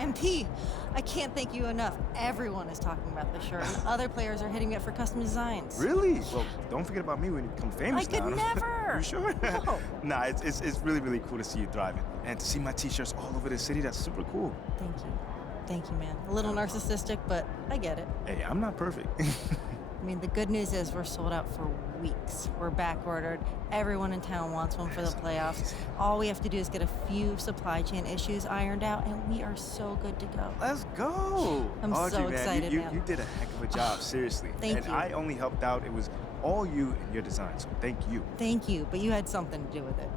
MP, I can't thank you enough. Everyone is talking about this shirt, and other players are hitting me up for custom designs. Really? Well, don't forget about me when you become famous. I could never. You sure? No. Nah, it's really, really cool to see you thriving. And to see my t-shirts all over the city, that's super cool. Thank you. Thank you, man. A little narcissistic, but I get it. Hey, I'm not perfect. I mean, the good news is we're sold out for weeks. We're back-ordered. Everyone in town wants one for the playoffs. All we have to do is get a few supply chain issues ironed out, and we are so good to go. Let's go. I'm Audrey, so man, excited, you man. You did a heck of a job, seriously. Thank you. I only helped out. It was all you and your design, so thank you. Thank you, but you had something to do with it.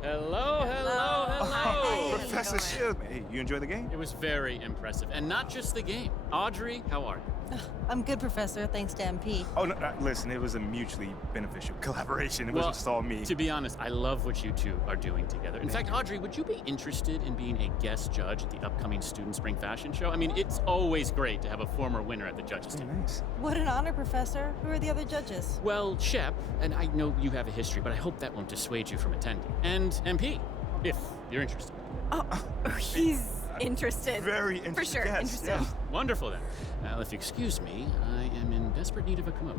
Hello. Hey. Professor Shield. Hey, you enjoy the game? It was very impressive. And not just the game. Audrey, how are you? I'm good, Professor, thanks to MP. Oh, no, listen, it was a mutually beneficial collaboration. It wasn't just all me. To be honest, I love what you two are doing together. In fact, Audrey, would you be interested in being a guest judge at the upcoming Student Spring Fashion Show? I mean, it's always great to have a former winner at the judges' table. Nice. What an honor, Professor. Who are the other judges? Well, Shep, and I know you have a history, but I hope that won't dissuade you from attending. And MP, if you're interested. Oh, he's interested. Very interested. For sure, yes, interested. yes. Wonderful then. Well, if you excuse me, I am in desperate need of a commode.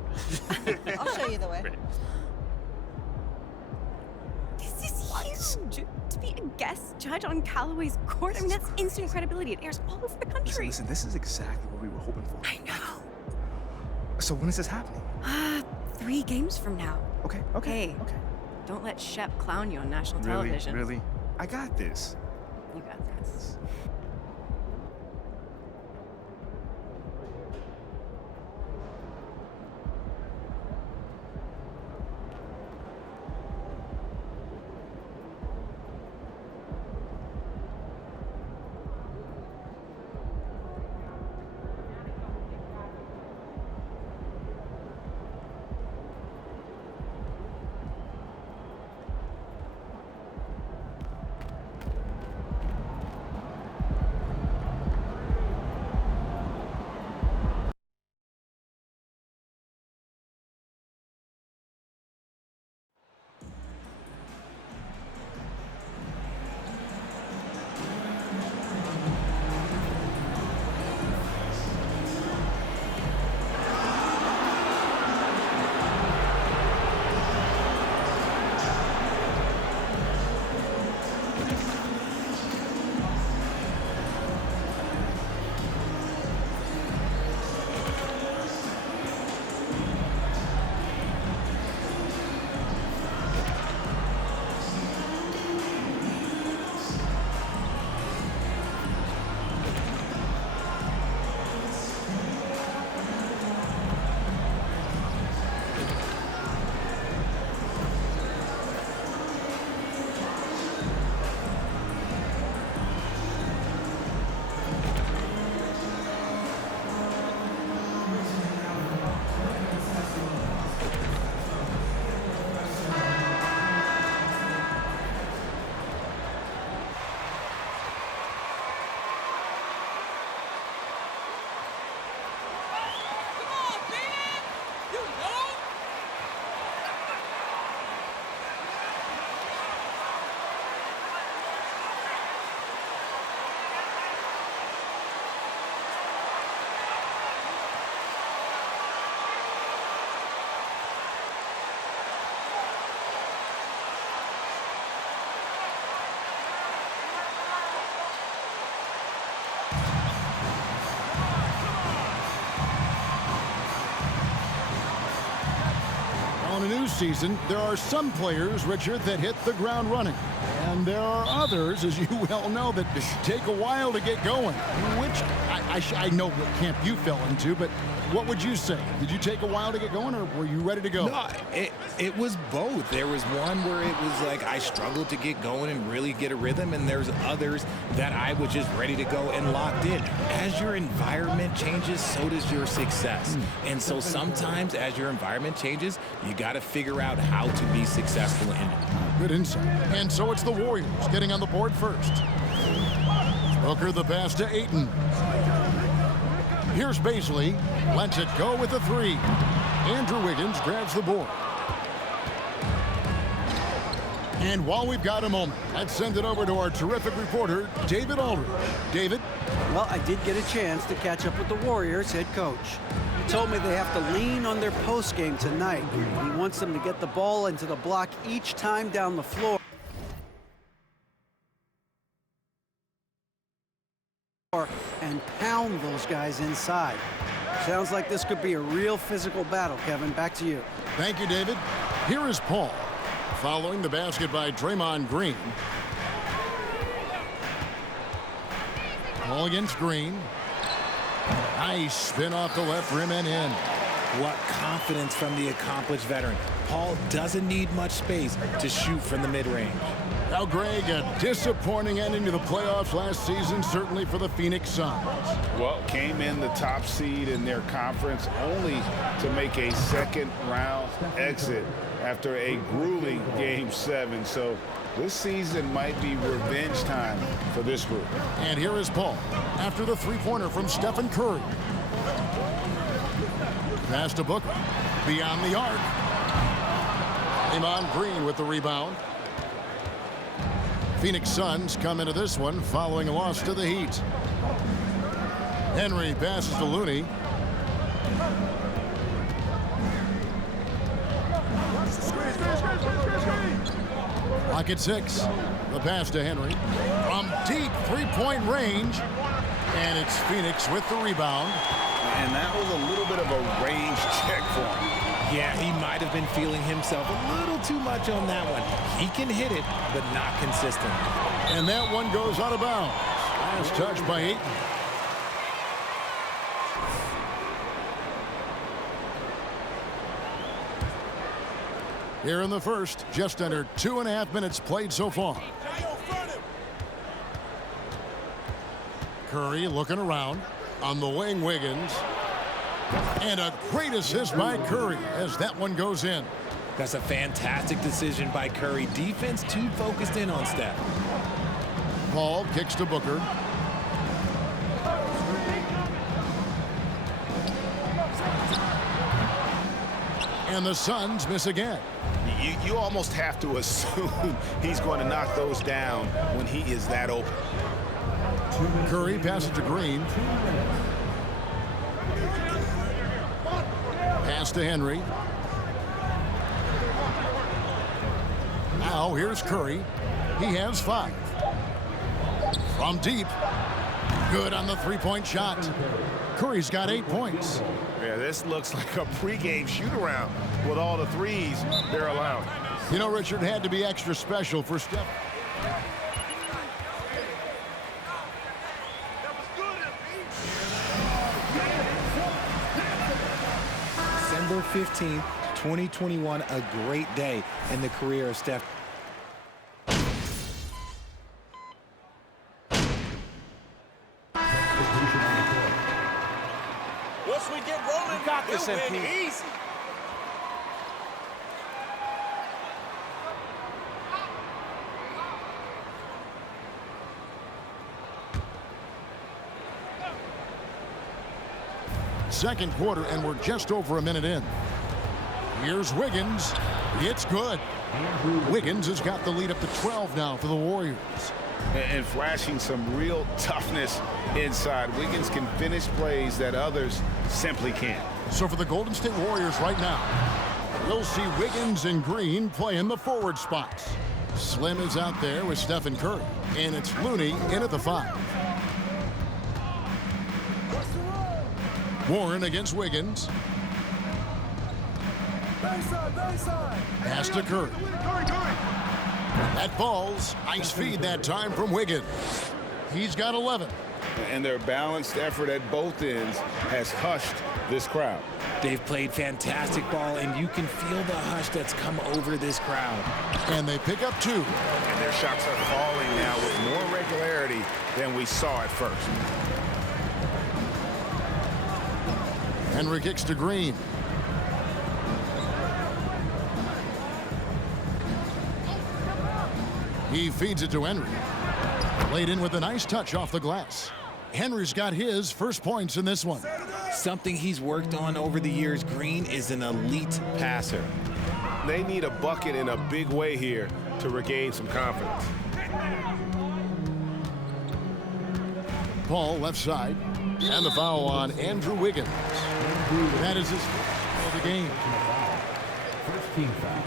I'll show you the way. Great. This is huge. To be a guest judge on Callaway's court, I mean, that's instant credibility. It airs all over the country. Listen, this is exactly what we were hoping for. I know. So when is this happening? 3 games from now. Okay. Hey, don't let Shep clown you on national television. Really? I got this. You got this. On a new season, there are some players, Richard, that hit the ground running. And there are others, as you well know, that take a while to get going. Which I know what camp you fell into, but what would you say? Did you take a while to get going, or were you ready to go? No, it was both. There was one where it was like I struggled to get going and really get a rhythm, and there's others that I was just ready to go and locked in. As your environment changes, so does your success. And so sometimes as your environment changes, you got to figure out how to be successful in it. Good insight. And so it's the Warriors getting on the board first. Booker the pass to Ayton. Here's Baisley. Lets it go with a 3. Andrew Wiggins grabs the board. And while we've got a moment, let's send it over to our terrific reporter, David Aldridge. David? Well, I did get a chance to catch up with the Warriors head coach. He told me they have to lean on their post game tonight. He wants them to get the ball into the block each time down the floor and pound those guys inside. Sounds like this could be a real physical battle, Kevin. Back to you. Thank you, David. Here is Paul. Following the basket by Draymond Green. Paul against Green. Nice spin off the left rim and in. What confidence from the accomplished veteran. Paul doesn't need much space to shoot from the mid-range. Now, Greg, a disappointing ending to the playoffs last season, certainly for the Phoenix Suns. Well, came in the top seed in their conference only to make a second-round exit after a grueling Game 7. So this season might be revenge time for this group. And here is Paul after the three-pointer from Stephen Curry. Pass to Booker. Beyond the arc. Draymond Green with the rebound. Phoenix Suns come into this one following a loss to the Heat. Henry passes to Looney. Clock at 6. The pass to Henry. From deep three-point range. And it's Phoenix with the rebound. And that was a little bit of a range check for him. Yeah, he might have been feeling himself a little too much on that one. He can hit it, but not consistent. And that one goes out of bounds. Last touch by Ayton. Here in the first, just under 2.5 minutes played so far. Curry looking around. On the wing, Wiggins. And a great assist by Curry as that one goes in. That's a fantastic decision by Curry. Defense too focused in on Steph. Paul kicks to Booker. And the Suns miss again. You almost have to assume he's going to knock those down when he is that open. Curry passes to Green. Pass to Henry. Now here's Curry. He has 5. From deep. Good on the three-point shot. Curry's got 8 points. Yeah, this looks like a pregame shoot-around with all the threes they're allowing. You know, Richard, had to be extra special for Steph. December 15th, 2021, a great day in the career of Steph. Once we get rolling, we got this, MP. Easy. Second quarter, and we're just over a minute in. Here's Wiggins. It's good. Wiggins has got the lead up to 12 now for the Warriors. And flashing some real toughness inside. Wiggins can finish plays that others simply can't. So for the Golden State Warriors right now, we'll see Wiggins and Green play in the forward spots. Slim is out there with Stephen Curry, and it's Looney in at the 5. Warren against Wiggins. Pass to Curry. That falls. Nice feed that time from Wiggins. He's got 11. And their balanced effort at both ends has hushed this crowd. They've played fantastic ball, and you can feel the hush that's come over this crowd. And they pick up 2. And their shots are falling now with more regularity than we saw at first. Henry kicks to Green. He feeds it to Henry. Laid in with a nice touch off the glass. Henry's got his first points in this one. Something he's worked on over the years. Green is an elite passer. They need a bucket in a big way here to regain some confidence. Paul left side. And the foul on Andrew Wiggins. That is his foul of the game. First team foul.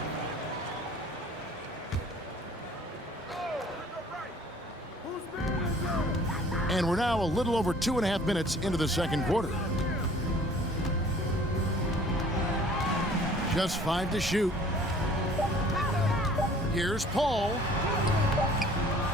And we're now a little over 2.5 minutes into the second quarter. Just 5 to shoot. Here's Paul.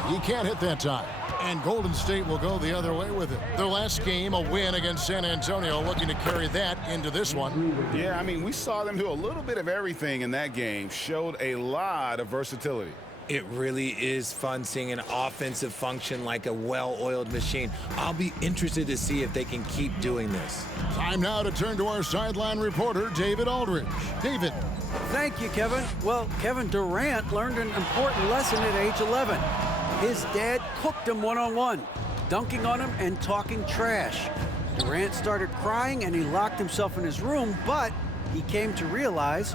He can't hit that time. And Golden State will go the other way with it. Their last game, a win against San Antonio, looking to carry that into this one. Yeah, I mean, we saw them do a little bit of everything in that game. Showed a lot of versatility. It really is fun seeing an offensive function like a well-oiled machine. I'll be interested to see if they can keep doing this. Time now to turn to our sideline reporter, David Aldridge. David. Thank you, Kevin. Well, Kevin Durant learned an important lesson at age 11. His dad cooked him one-on-one, dunking on him and talking trash. Durant started crying and he locked himself in his room, but he came to realize,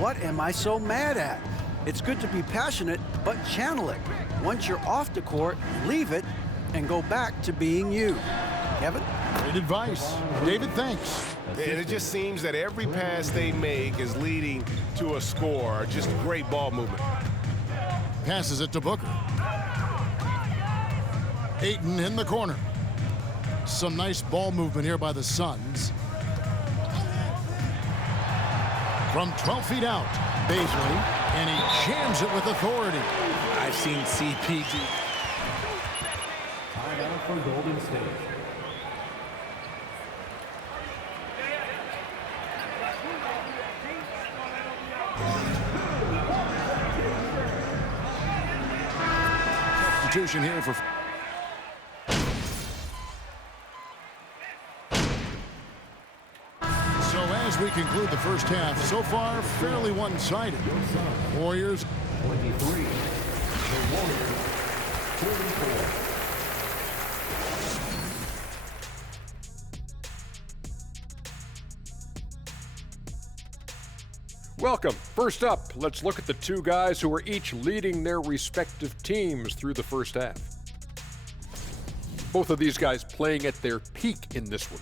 what am I so mad at? It's good to be passionate, but channel it. Once you're off the court, leave it and go back to being you. Kevin? Great advice. David, thanks. And it just seems that every pass they make is leading to a score. Just great ball movement. Passes it to Booker. Ayton in the corner. Some nice ball movement here by the Suns. From 12 feet out, Baisley, and he jams it with authority. I've seen CP. Timeout for Golden State. Substitution here for... So as we conclude the first half, so far fairly one-sided. Warriors 23. The Warriors 34. Welcome. First up, let's look at the two guys who are each leading their respective teams through the first half. Both of these guys playing at their peak in this one.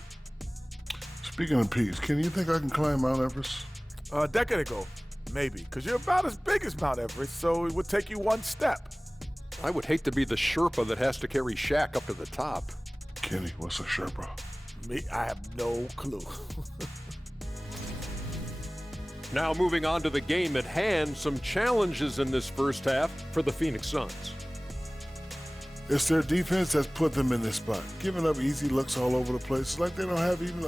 Speaking of peaks, can you think I can climb Mount Everest? A decade ago, maybe, because you're about as big as Mount Everest, so it would take you one step. I would hate to be the Sherpa that has to carry Shaq up to the top. Kenny, what's a Sherpa? Me, I have no clue. Now moving on to the game at hand, some challenges in this first half for the Phoenix Suns. It's their defense that's put them in this spot, giving up easy looks all over the place. It's like they don't have even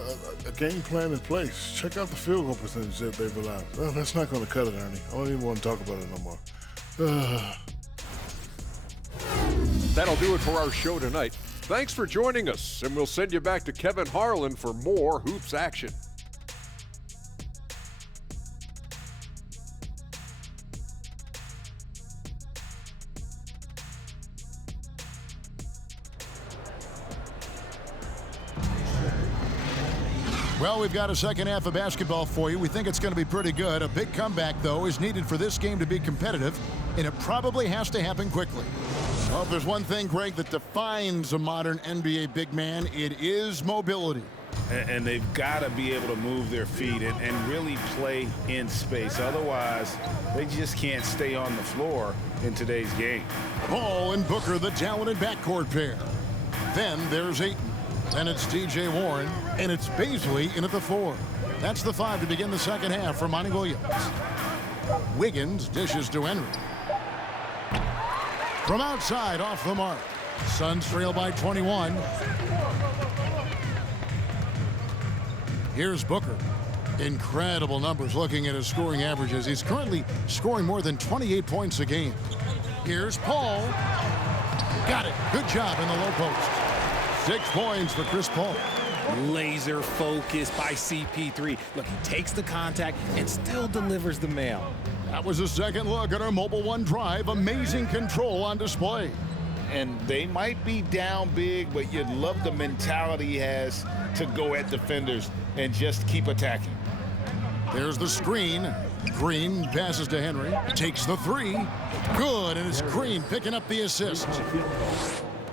a game plan in place. Check out the field goal percentage that they've allowed. Well, that's not going to cut it, Ernie. I don't even want to talk about it no more. That'll do it for our show tonight. Thanks for joining us, and we'll send you back to Kevin Harlan for more Hoops action. Well, we've got a second half of basketball for you. We think it's going to be pretty good. A big comeback, though, is needed for this game to be competitive, and it probably has to happen quickly. Well, if there's one thing, Greg, that defines a modern NBA big man, it is mobility. And they've got to be able to move their feet and really play in space. Otherwise, they just can't stay on the floor in today's game. Paul and Booker, the talented backcourt pair. Then there's Ayton. Then it's DJ Warren, and it's Baisley in at the 4. That's the 5 to begin the second half for Monty Williams. Wiggins dishes to Henry. From outside, off the mark. Suns trail by 21. Here's Booker. Incredible numbers looking at his scoring averages. He's currently scoring more than 28 points a game. Here's Paul. Got it. Good job in the low post. 6 points for Chris Paul. Laser focus by CP3. Look, he takes the contact and still delivers the mail. That was a second look at our Mobile One drive. Amazing control on display. And they might be down big, but you'd love the mentality he has to go at defenders and just keep attacking. There's the screen. Green passes to Henry. Takes the three. Good, and it's Green picking up the assist.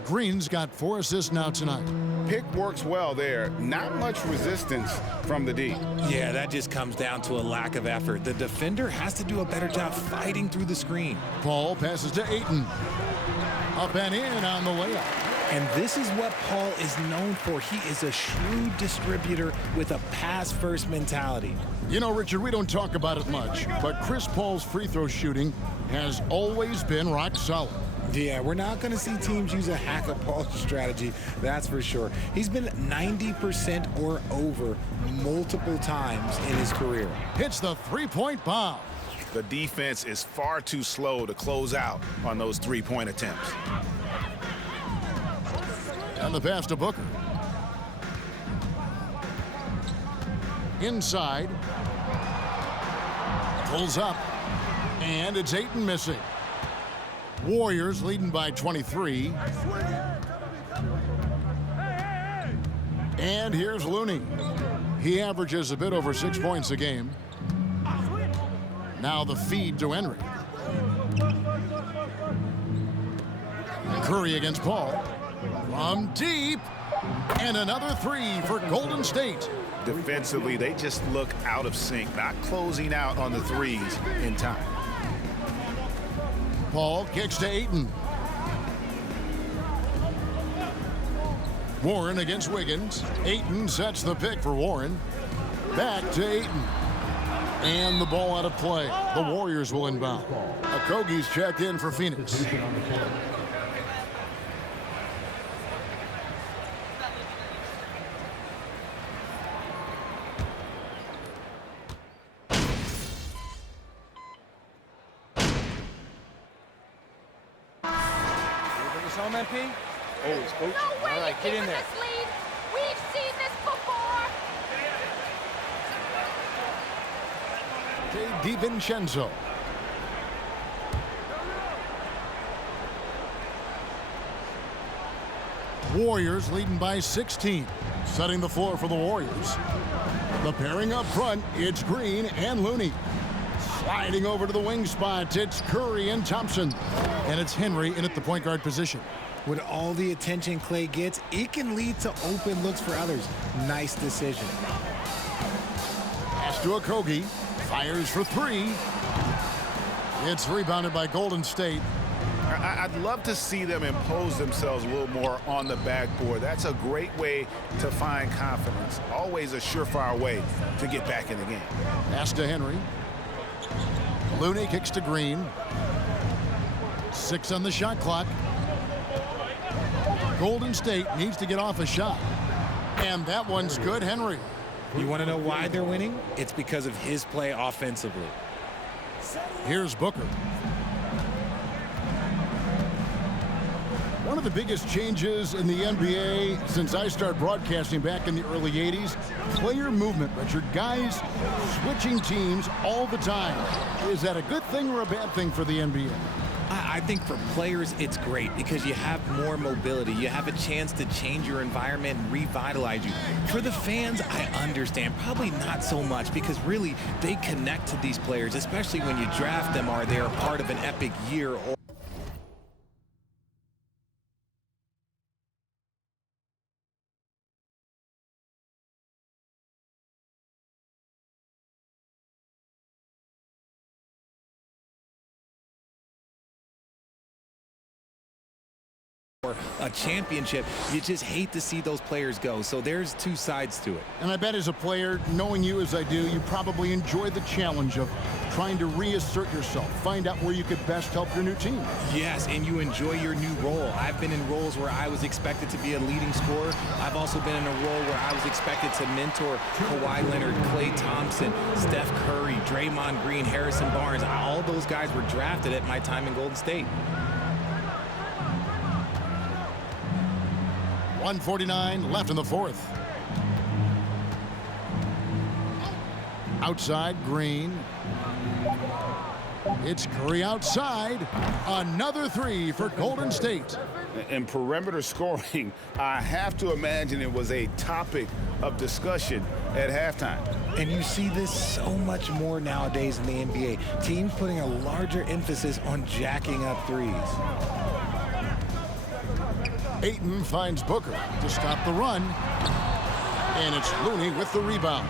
Green's got 4 assists now tonight. Pick works well there. Not much resistance from the D. Yeah, that just comes down to a lack of effort. The defender has to do a better job fighting through the screen. Paul passes to Ayton. Up and in on the layup. And this is what Paul is known for. He is a shrewd distributor with a pass-first mentality. You know, Richard, we don't talk about it much, but Chris Paul's free throw shooting has always been rock solid. Yeah, we're not going to see teams use a hack of Paul strategy, that's for sure. He's been 90% or over multiple times in his career. Hits the three-point bomb. The defense is far too slow to close out on those three-point attempts. And the pass to Booker. Inside. Pulls up. And it's Ayton missing. Warriors leading by 23. And here's Looney. He averages a bit over 6 points a game. Now the feed to Henry. Curry against Paul. From deep. And another three for Golden State. Defensively, they just look out of sync, not closing out on the threes in time. Paul kicks to Ayton. Warren against Wiggins. Ayton sets the pick for Warren. Back to Ayton. And the ball out of play. The Warriors will inbound. Okogie's checked in for Phoenix. Home, MP? Always, coach. No way. All right, get in there. This lead. We've seen this before. J. DiVincenzo. Warriors leading by 16. Setting the floor for the Warriors. The pairing up front, it's Green and Looney. Sliding over to the wing spot, it's Curry and Thompson. And it's Henry in at the point guard position. With all the attention Clay gets, it can lead to open looks for others. Nice decision. Pass to Okogie. Fires for three. It's rebounded by Golden State. I'd love to see them impose themselves a little more on the backboard. That's a great way to find confidence. Always a surefire way to get back in the game. Pass to Henry. Looney kicks to Green. 6 on the shot clock. Golden State needs to get off a shot. And that one's good, Henry. You want to know why they're winning? It's because of his play offensively. Here's Booker. One of the biggest changes in the NBA since I started broadcasting back in the early 80s, player movement, Richard. Guys switching teams all the time. Is that a good thing or a bad thing for the NBA? I think for players, it's great because you have more mobility. You have a chance to change your environment and revitalize you. For the fans, I understand. Probably not so much because really they connect to these players, especially when you draft them or they're a part of an epic year. Or a championship, you just hate to see those players go. So there's two sides to it. And I bet as a player, knowing you as I do, you probably enjoy the challenge of trying to reassert yourself, find out where you could best help your new team. Yes, and you enjoy your new role. I've been in roles where I was expected to be a leading scorer. I've also been in a role where I was expected to mentor Kawhi Leonard, Klay Thompson, Steph Curry, Draymond Green, Harrison Barnes. All those guys were drafted at my time in Golden State. 1:49 left in the fourth. Outside, Green. It's Curry outside. Another three for Golden State. And perimeter scoring, I have to imagine it was a topic of discussion at halftime. And you see this so much more nowadays in the NBA. Teams putting a larger emphasis on jacking up threes. Ayton finds Booker to stop the run. And it's Looney with the rebound.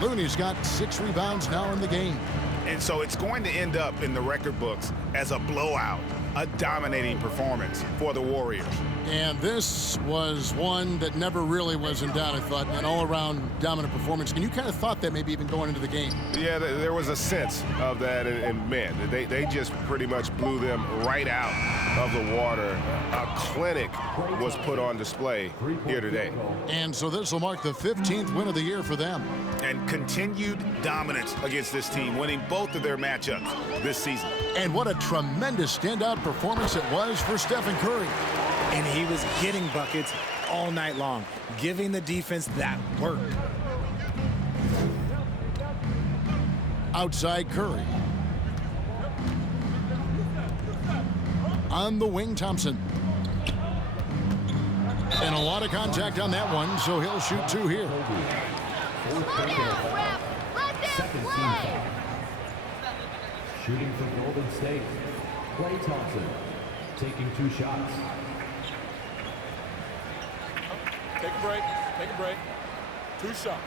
Looney's got 6 rebounds now in the game. And so it's going to end up in the record books as a blowout, a dominating performance for the Warriors. And this was one that never really was in doubt, I thought, an all-around dominant performance. And you kind of thought that maybe even going into the game. Yeah, there was a sense of that, and man, they just pretty much blew them right out of the water. A clinic was put on display here today. And so this will mark the 15th win of the year for them. And continued dominance against this team, winning both of their matchups this season. And what a tremendous standout performance it was for Stephen Curry. And he was getting buckets all night long, giving the defense that work. Outside Curry. On the wing, Thompson. And a lot of contact on that one, so he'll shoot 2 here. Slow down, ref. Let them play. Shooting for Golden State, Klay Thompson, taking 2 shots. Take a break. Take a break. 2 shots.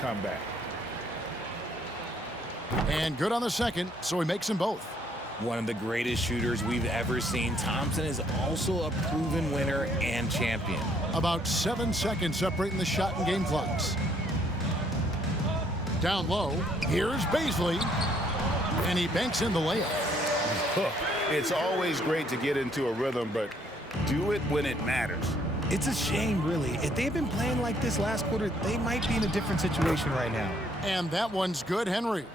Comeback. And good on the second, so he makes them both. One of the greatest shooters we've ever seen. Thompson is also a proven winner and champion. About 7 seconds separating the shot and game clocks. Down low, here's Baisley, and he banks in the layup. It's always great to get into a rhythm, but do it when it matters. It's a shame, really. If they had been playing like this last quarter, they might be in a different situation right now. And that one's good, Henry.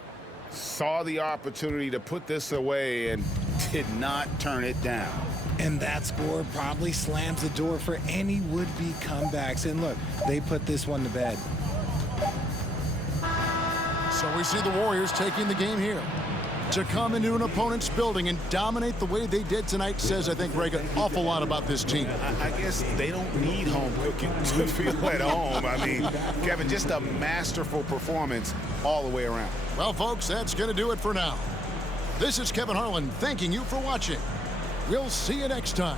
Saw the opportunity to put this away and did not turn it down. And that score probably slams the door for any would-be comebacks. And look, they put this one to bed. So we see the Warriors taking the game here. To come into an opponent's building and dominate the way they did tonight says, I think, Greg, an awful lot about this team. I guess they don't need home cooking to feel at home. I mean, Kevin, just a masterful performance all the way around. Well, folks, that's going to do it for now. This is Kevin Harlan thanking you for watching. We'll see you next time.